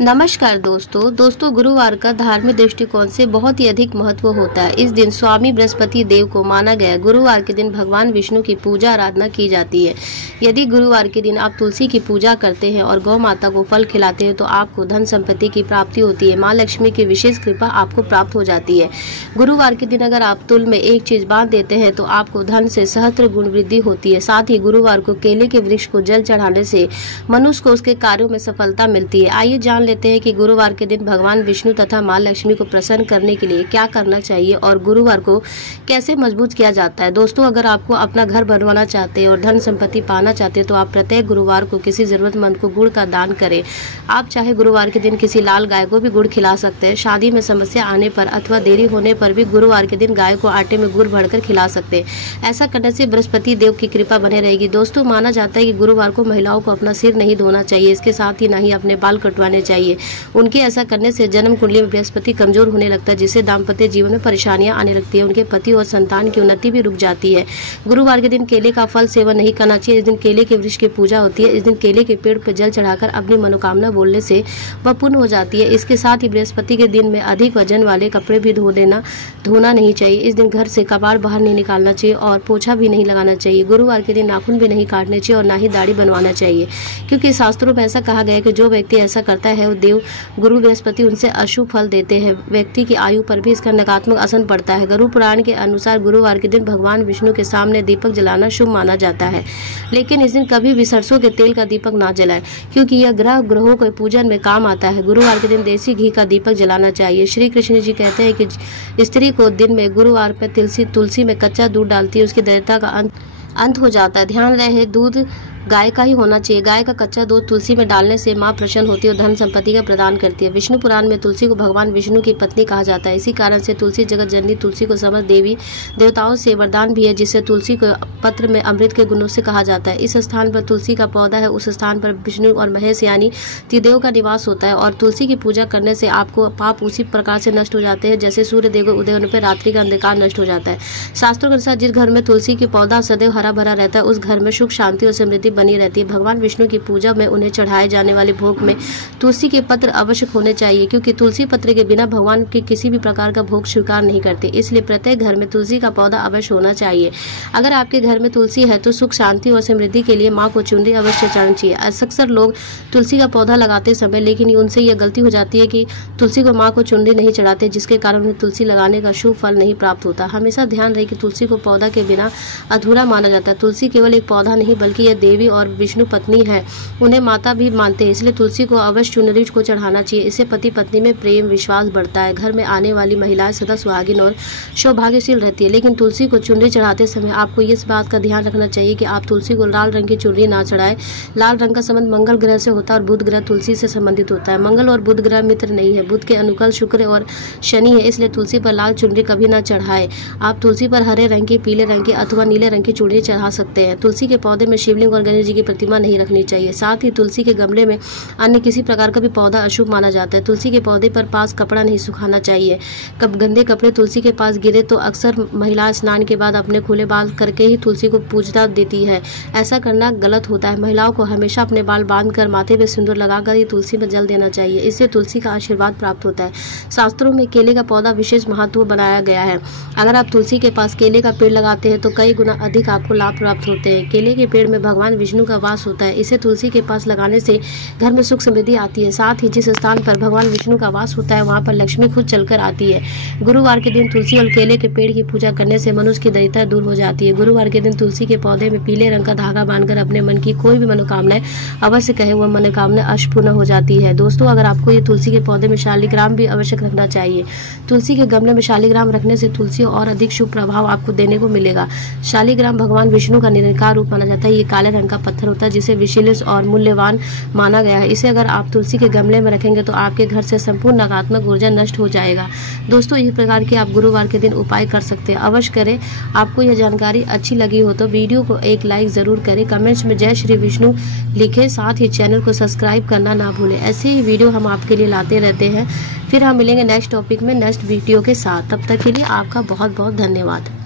नमस्कार दोस्तों गुरुवार का धार्मिक दृष्टिकोण से बहुत ही अधिक महत्व होता है। इस दिन स्वामी बृहस्पति देव को माना गया है। गुरुवार के दिन भगवान विष्णु की पूजा आराधना की जाती है। यदि गुरुवार के दिन आप तुलसी की पूजा करते हैं और गौ माता को फल खिलाते हैं तो आपको धन संपत्ति की प्राप्ति होती है। माँ लक्ष्मी की विशेष कृपा आपको प्राप्त हो जाती है। गुरुवार के दिन अगर आप तुल में एक चीज बांध देते हैं तो आपको धन से सहस्त्र गुण वृद्धि होती है। साथ ही गुरुवार को केले के वृक्ष को जल चढ़ाने से मनुष्य को उसके कार्यों में सफलता मिलती है। आइए जान लेते हैं कि गुरुवार के दिन भगवान विष्णु तथा माँ लक्ष्मी को प्रसन्न करने के लिए क्या करना चाहिए और गुरुवार को कैसे मजबूत किया जाता है। दोस्तों, अगर आपको अपना घर बनवाना चाहते हैं और धन संपत्ति पाना चाहते हैं तो आप प्रत्येक गुरुवार को किसी जरूरतमंद को गुड़ का दान करें। आप चाहे गुरुवार के दिन किसी लाल गाय को भी गुड़ खिला सकते हैं। शादी में समस्या आने पर अथवा देरी होने पर भी गुरुवार के दिन गाय को आटे में गुड़ भरकर खिला सकते हैं। ऐसा करने से बृहस्पति देव की कृपा बने रहेगी। दोस्तों, माना जाता है कि गुरुवार को महिलाओं को अपना सिर नहीं धोना चाहिए, इसके साथ ही ना ही अपने बाल कटवाने चाहिए। उनके ऐसा करने से जन्म कुंडली में बृहस्पति कमजोर होने लगता है, जिससे दाम्पत्य जीवन में परेशानियां आने लगती है। उनके पति और संतान की उन्नति भी रुक जाती है। गुरुवार के दिन केले का फल सेवन नहीं करना चाहिए। इस दिन केले के वृक्ष की पूजा होती है। इस दिन केले के पेड़ पर जल चढ़ाकर अपनी मनोकामना बोलने से वह पूर्ण हो जाती है। इसके साथ ही बृहस्पति के दिन में अधिक वजन वाले कपड़े भी धोना नहीं चाहिए। इस दिन घर से कबाड़ बाहर नहीं निकालना चाहिए और पोछा भी नहीं लगाना चाहिए। गुरुवार के दिन नाखून भी नहीं काटने चाहिए और ना ही दाढ़ी बनवाना चाहिए, क्योंकि शास्त्रों में ऐसा कहा गया है कि जो व्यक्ति ऐसा करता है वो देव गुरु बृहस्पति उनसे अशुभ फल देते हैं। व्यक्ति की आयु पर भी इसका नकारात्मक असर पड़ता है। गुरु पुराण के अनुसार गुरुवार के दिन भगवान विष्णु के सामने दीपक जलाना शुभ माना जाता है, लेकिन इस दिन कभी भी सरसों के तेल का दीपक ना जलाएं, क्योंकि यह ग्रहों के पूजन में काम आता है। गुरुवार के दिन देसी घी का दीपक जलाना चाहिए। श्री कृष्ण जी कहते हैं कि स्त्री को दिन में गुरुवार पर तुलसी में कच्चा दूध डालती है, उसकी दैवता का अंत हो जाता है। ध्यान रहे, दूध गाय का ही होना चाहिए। गाय का कच्चा दूध तुलसी में डालने से मां प्रसन्न होती है और धन संपत्ति का प्रदान करती है। विष्णु पुराण में तुलसी को भगवान विष्णु की पत्नी कहा जाता है। इसी कारण से तुलसी जगत जननी तुलसी को समस्त देवी देवताओं से वरदान भी है, जिससे तुलसी को पत्र में अमृत के गुणों से कहा जाता है। इस स्थान पर तुलसी का पौधा है, उस स्थान पर विष्णु और महेश यानी त्रिदेव का निवास होता है। और तुलसी की पूजा करने से आपको पाप उसी प्रकार से नष्ट हो जाते हैं जैसे सूर्य देव के उदय होने पर रात्रि का अंधकार नष्ट हो जाता है। शास्त्रों के अनुसार जिस घर में तुलसी के पौधा सदैव हरा भरा रहता है उस घर में सुख शांति और समृद्धि बनी रहती है। भगवान विष्णु की पूजा में उन्हें चढ़ाए जाने वाले भोग में तुलसी के पत्र आवश्यक होने चाहिए, क्योंकि तुलसी पत्र के बिना भगवान के किसी भी प्रकार का भोग स्वीकार नहीं करते। इसलिए प्रत्येक घर में तुलसी का पौधा अवश्य होना चाहिए। अगर आपके घर में तुलसी है तो सुख शांति और समृद्धि के लिए माँ को चुनरी अवश्य चढ़नी चाहिए। अक्सर लोग तुलसी का पौधा लगाते समय लेकिन उनसे यह गलती हो जाती है कि तुलसी को माँ को चुनरी नहीं चढ़ाते, जिसके कारण उन्हें तुलसी लगाने का शुभ फल नहीं प्राप्त होता। हमेशा ध्यान रहे कि तुलसी को पौधा के बिना अधूरा माना जाता है। तुलसी केवल एक पौधा नहीं बल्कि यह देवी और विष्णु पत्नी है, उन्हें माता भी मानते हैं। इसलिए तुलसी को अवश्य चुनरी को चढ़ाना चाहिए। इससे पति पत्नी में प्रेम विश्वास बढ़ता है। घर में आने वाली महिलाएं सदा सुहागिन और सौभाग्यशील रहती है। लेकिन तुलसी को चुनरी चढ़ाते समय आपको इस बात का ध्यान रखना चाहिए कि आप तुलसी को लाल रंग की चुनरी ना चढ़ाएं। लाल रंग का संबंध मंगल ग्रह से होता है और बुध ग्रह तुलसी से संबंधित होता है। मंगल और बुध ग्रह मित्र नहीं है। बुध के अनुकूल शुक्र और शनि है, इसलिए तुलसी पर लाल चुनरी कभी ना चढ़ाए। आप तुलसी पर हरे रंग की, पीले रंग की अथवा नीले रंग की चुनरी चढ़ा सकते हैं। तुलसी के पौधे में शिवलिंग और गणेश जी की प्रतिमा नहीं रखनी चाहिए। साथ ही तुलसी के गमले में अन्य किसी प्रकार का भी पौधा अशुभ माना जाता है। तुलसी के पौधे पर पास कपड़ा नहीं सुखाना चाहिए। गंदे कपड़े तुलसी के पास गिरे तो अक्सर महिला स्नान के बाद अपने खुले बाल करके ही तुलसी को पूजता देती है। ऐसा करना गलत होता है। महिलाओं को हमेशा अपने बाल बांधकर माथे पे सिंदूर लगाकर ही तुलसी में जल देना चाहिए। इससे तुलसी का आशीर्वाद प्राप्त होता है। शास्त्रों में केले का पौधा विशेष महत्व बनाया गया है। अगर आप तुलसी के पास केले का पेड़ लगाते हैं तो कई गुना अधिक आपको लाभ प्राप्त होते हैं। केले के पेड़ में भगवान विष्णु का वास होता है। इसे तुलसी के पास लगाने से घर में सुख समृद्धि आती है। साथ ही जिस स्थान पर भगवान विष्णु का वास होता है वहां पर लक्ष्मी खुद चलकर आती है। गुरुवार के दिन तुलसी और केले के पेड़ की पूजा करने से मनुष्य की दरिद्रता दूर हो जाती है। गुरुवार के दिन तुलसी के पौधे में पीले रंग का धागा बांधकर अपने मन की कोई भी मनोकामनाएं अवश्य कहे, वह मनोकामना अष्ट पूर्ण हो जाती है। दोस्तों, अगर आपको ये तुलसी के पौधे में शालिग्राम भी आवश्यक रखना चाहिए। तुलसी के गमले में शालिग्राम रखने से तुलसी और अधिक शुभ प्रभाव आपको देने को मिलेगा। शालिग्राम भगवान विष्णु का निराकार रूप माना जाता है। ये काले रंग का पत्थर होता है जिसे विशेष और मूल्यवान माना गया है। इसे अगर आप तुलसी के गमले में रखेंगे तो आपके घर से संपूर्ण नकारात्मक ऊर्जा नष्ट हो जाएगा। दोस्तों, इस प्रकार के आप गुरुवार के दिन उपाय कर सकते हैं। अवश्य करें। आपको यह जानकारी अच्छी लगी हो तो वीडियो को एक लाइक जरूर करें। कमेंट्स में जय श्री विष्णु लिखें। साथ ही चैनल को सब्सक्राइब करना ना भूलें। ऐसे ही वीडियो हम आपके लिए लाते रहते हैं। फिर हम मिलेंगे नेक्स्ट टॉपिक में नेक्स्ट वीडियो के साथ। तब तक के लिए आपका बहुत बहुत धन्यवाद।